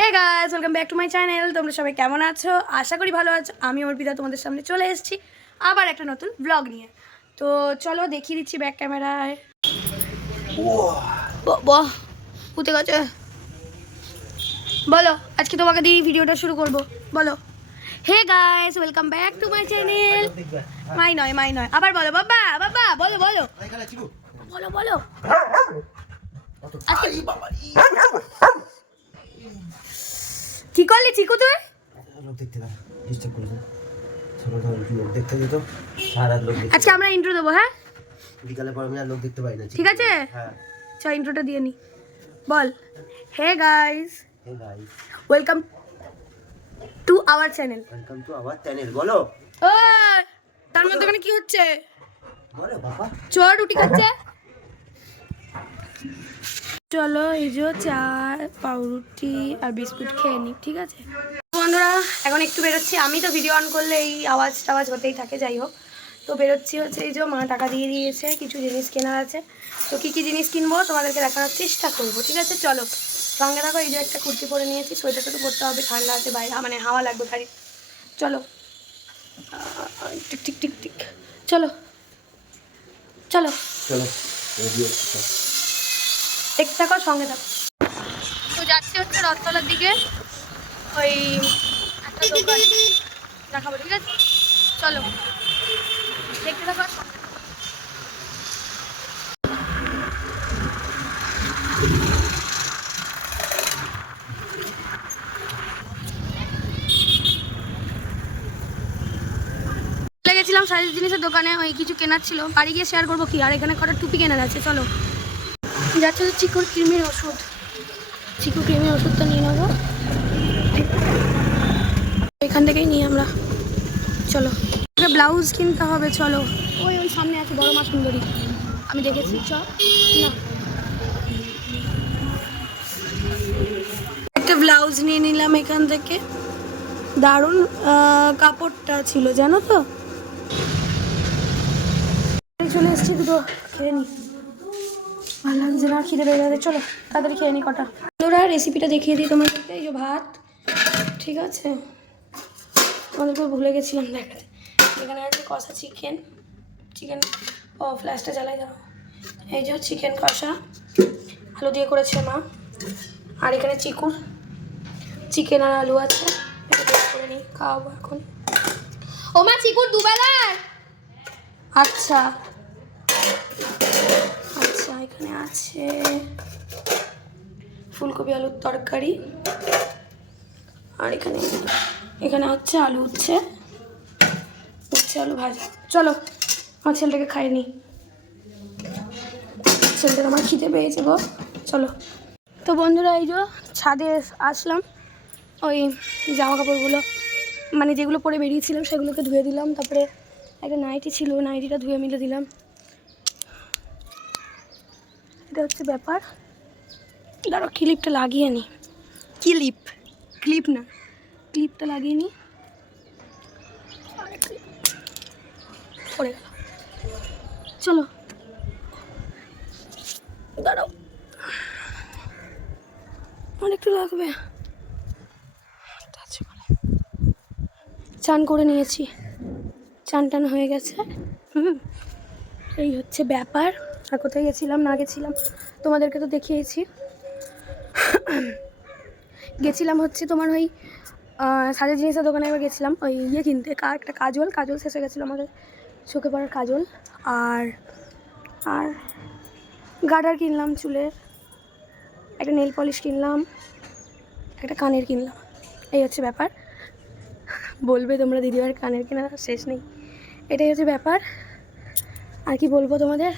Hey guys welcome back to my channel তোমরা সবাই কেমন আছো? আশা করি ভালো আছো। আমি অর্পিতা তোমাদের সামনে চলে এসেছি আবার একটা নতুন ব্লগ নিয়ে। তো চলো দেখিয়ে দিচ্ছি ব্যাক ক্যামেরায় বাহ উঠে গেছে। বলো আজকে তোমাকে দিয়ে ভিডিওটা শুরু করব। বলো। Hey guys welcome back to my channel my নয় মাই নয়। আবার বলো বাবা বাবা বলো বলো। বলো বলো। আজকে লোক দেখতে ডিস্টার্ব লোক দেখতে সারা লোক আজকে আমরা ইন্ট্রো দেবো হ্যাঁ? বিকালে পর আমি আর লোক দেখতে পাই না ঠিক আছে? হ্যাঁ। চ ইন্ট্রোটা দিয়ে নি। বল। Hey guys hey guys welcome to our channel welcome to our channel বলো। ও তার মধ্যে ওখানে কি হচ্ছে? বলো বাবা। চোর রুটি খাচ্ছে। চলো এই যে চা পাউরুটি আর বিস্কুট খেয়ে নি ঠিক আছে? বন্ধুরা এখন একটু বেরোচ্ছি। আমি তো ভিডিও অন করলে এই আওয়াজ টাওয়াজ হতেই থাকে যাই হোক। তো বেরোচ্ছি হচ্ছে এই যে মা টাকা দিয়ে দিয়েছে কিছু জিনিস কেনার আছে। তো কী কী জিনিস কিনবো তোমাদেরকে দেখানোর চেষ্টা করব ঠিক আছে? চলো সঙ্গে থাকো এই যে একটা কুর্তি পরে নিয়েছি সোয়েটারটা তো পরতে হবে ঠান্ডা আছে বাইরে মানে হাওয়া লাগবে খালি চলো টিক টিক টিক টিক। চলো চলো। চলো। দেখতে থাকো সঙ্গে থাকো। তো যাচ্ছি হচ্ছে রথতলার দিকে। ওই একটা দোকান। দেখাবো, ঠিক আছে? চলো। দেখতে থাকো গেছিলাম শাড়ির জিনিসের দোকানে, ওই কিছু কেনার ছিল। বাড়ি গিয়ে শেয়ার করব কি? আর এখানে কটা টুপি কেনার আছে, চলো। যাচ্ছে তো চিকুর ক্রিমের ওষুধ। চিকু ক্রিমের ওষুধটা নিয়ে নেব। এখান থেকেই নিই আমরা। চলো। ব্লাউজ কিনতে হবে, চলো। ওই ওই সামনে আছে, বড় মা সুন্দরী। আমি দেখেছি, চ। না। একটা ব্লাউজ নিয়ে নিলাম এখান থেকে। দারুণ কাপড়টা ছিল, জানো তো? চলে এসেছি, দুটো খেয়ে নি। ভালো লাগছে না খিদে পেয়ে যাবে চলো তাড়াতাড়ি খেয়ে নি কটা। ওরা রেসিপিটা দেখিয়ে দিই তোমাদেরকে এই যে ভাত। ঠিক আছে? তোমাদেরকে ভুলে গেছিলাম দেখাতে। এখানে আছে কষা চিকেন চিকেন ও ফ্ল্যাশটা জ্বালাই দাও। এই যে চিকেন কষা। আলু দিয়ে করেছে মা। আর এখানে চিকুর। চিকেন আর আলু আছে। এটা করে নিই খাওয়াবো এখন। ও মা চিকুর দুবেলার আচ্ছা আচ্ছা। এখানে আছে ফুলকপি আলুর তরকারি। আর এখানে এখানে হচ্ছে আলু, উচ্ছে। উচ্ছে আলু ভাজা। চলো, আমার ছেলেটাকে খাইনি ছেলেটাকে আমার খিদে পেয়েছে গো। চলো। তো বন্ধুরা, এই যে ছাদে আসলাম। ওই জামা কাপড়গুলো মানে যেগুলো পরে বেরিয়েছিলাম সেগুলোকে ধুয়ে দিলাম। তারপরে একটা নাইটি ছিল, নাইটিটা ধুয়ে মিলে দিলাম। এটা হচ্ছে ব্যাপার। ধরো ক্লিপটা লাগিয়ে নি। ক্লিপ ক্লিপ না ক্লিপটা লাগিয়ে নি। পড়ে গেল। চলো। দাঁড়াও। অনেকটা লাগবে। চান করে নিয়েছি। চান টান হয়ে গেছে। হুম। এই হচ্ছে ব্যাপার। আর কোথায় গেছিলাম? না গেছিলাম। তোমাদেরকে তো দেখিয়েছি। গেছিলাম হচ্ছে তোমার ওই সাজের জিনিসের দোকানে একবার গেছিলাম। ওই ইয়ে কিনতে একটা কাজল। কাজল শেষ হয়ে গেছিল আমাদের চোখে পড়ার কাজল। আর আর গার্ডার কিনলাম চুলের একটা নেল পলিশ কিনলাম। একটা কানের কিনলাম। এই হচ্ছে ব্যাপার। বলবে তোমরা দিদিভাইয়ের কানের কেনা শেষ নেই। এটাই হচ্ছে ব্যাপার। আর কি বলব তোমাদের?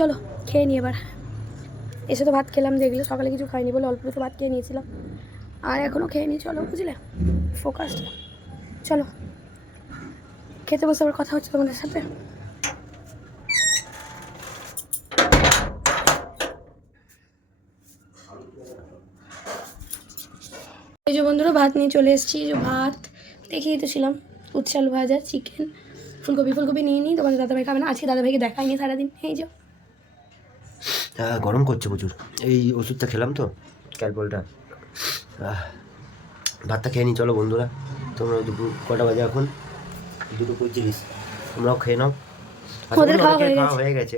চলো, খেয়ে নিই এবার। এসে তো ভাত খেলাম যেগুলো সকালে কিছু খাইনি বলে অল্প একটু ভাত খেয়ে নিয়েছিলাম। আর এখনও খেয়ে নিই চলো, বুঝলে? ফোকাস চলো। খেতে বসে আবার কথা হচ্ছে তোমাদের সাথে। এই যে বন্ধুরা, ভাত নিয়ে চলে এসেছি। যে ভাত দেখিয়ে তো ছিলাম। উচ্ছাল ভাজা চিকেন ফুলকপি ফুলকপি নিয়ে নিই তোমাদের দাদাভাই খাবে না? আজকে দাদাভাইকে দেখাইনি সারাদিন। এই যে। গরম করছে প্রচুর। এই ওষুধটা খেলাম তো ক্যালপলটা। ভাতটা খেয়ে নিই চলো বন্ধুরা। তোমরা দুপুর কটা বাজে এখন? দুটো পঁয়ত্রিশ তোমরাও খেয়ে নাও। ওদের খাওয়া হয়ে খাওয়া হয়ে গেছে।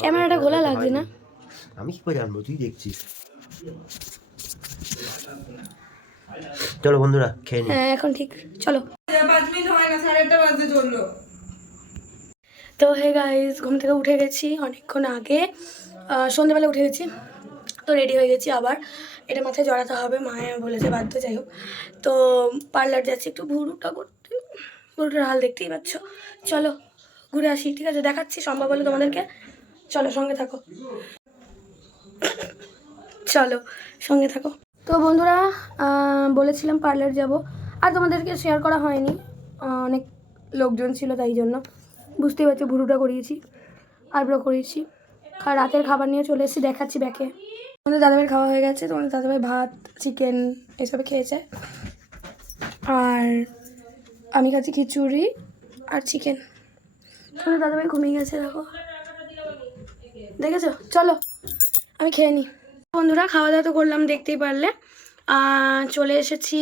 ক্যামেরাটা ঘোলা লাগছে না? আমি কি করে জানব? তুই দেখছিস। চলো বন্ধুরা খেয়ে নি। হ্যাঁ এখন ঠিক। চলো। পাঁচ মিনিট হয় না সাড়ে আটটা বাজতে চলল। তো হে গাইজ ঘুম থেকে উঠে গেছি অনেকক্ষণ আগে। সন্ধ্যেবেলা উঠে গেছি। তো রেডি হয়ে গেছি আবার। এটা মাথায় জড়াতে হবে মায়ে বলেছে বাধ্য, যাই হোক। তো পার্লার যাচ্ছি একটু, ভুরুটা করতে। ভুরুটার হাল দেখতেই পাচ্ছ। চলো, ঘুরে আসি, ঠিক আছে? দেখাচ্ছি সম্ভব হলে তোমাদেরকে। চলো, সঙ্গে থাকো। চলো, সঙ্গে থাকো। তো বন্ধুরা বলেছিলাম পার্লার যাব। আর তোমাদেরকে শেয়ার করা হয়নি। অনেক লোকজন ছিল, তাই জন্য। বুঝতেই পারছ, ভুরুটা করিয়েছি আইব্রো করিয়েছি। রাতের খাবার নিয়ে চলে এসেছি, দেখাচ্ছি ব্যাকে। তোমাদের দাদাভাইয়ের খাওয়া হয়ে গেছে, তোমাদের দাদাভাই ভাত চিকেন এসবে খেয়েছে। আর আমি খাচ্ছি খিচুড়ি আর চিকেন তোমাদের দাদাভাই ঘুমিয়ে গেছে, দেখো। দেখেছ? চলো, আমি খেয়ে নিই বন্ধুরা খাওয়া দাওয়া তো করলাম, দেখতেই পারলে। চলে এসেছি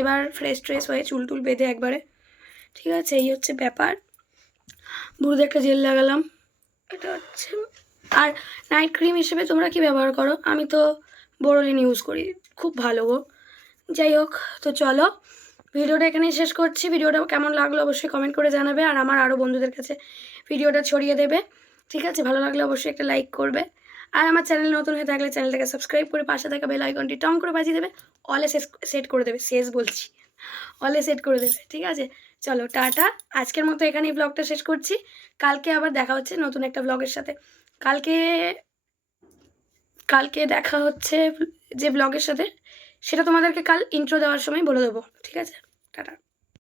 এবার ফ্রেশ ট্রেশ হয়ে চুল টুল বেঁধে একবারে। ঠিক আছে, এই হচ্ছে ব্যাপার। বুড়োদের একটা জেল লাগালাম। এটা হচ্ছে আর নাইট ক্রিম হিসেবে তোমরা কি ব্যবহার করো? আমি তো বোরোলিন ইউজ করি। খুব ভালো গো। যাই হোক, তো চলো। ভিডিওটা এখানেই শেষ করছি। ভিডিওটা কেমন লাগল অবশ্যই কমেন্ট করে জানাবে আর আমার আরও বন্ধুদের কাছে ভিডিওটা ছড়িয়ে দেবে। ঠিক আছে? ভালো লাগলে অবশ্যই একটা লাইক করবে। আর আমার চ্যানেল নতুন হয়ে থাকলে চ্যানেলটাকে সাবস্ক্রাইব করে পাশে থাকা বেল আইকনটি টং করে বাজিয়ে দেবে। অলে শেষ সেট করে দেবে। শেষ বলছি। অলে সেট করে দেবে। ঠিক আছে? চলো, টাটা। আজকের মতো এখানেই ব্লগটা শেষ করছি। কালকে আবার দেখা হচ্ছে নতুন একটা ব্লগের সাথে। কালকে কালকে দেখা হচ্ছে যে ব্লগের সাথে, সেটা তোমাদেরকে কাল ইন্ট্রো দেওয়ার সময় বলে দেবো। ঠিক আছে? টাটা।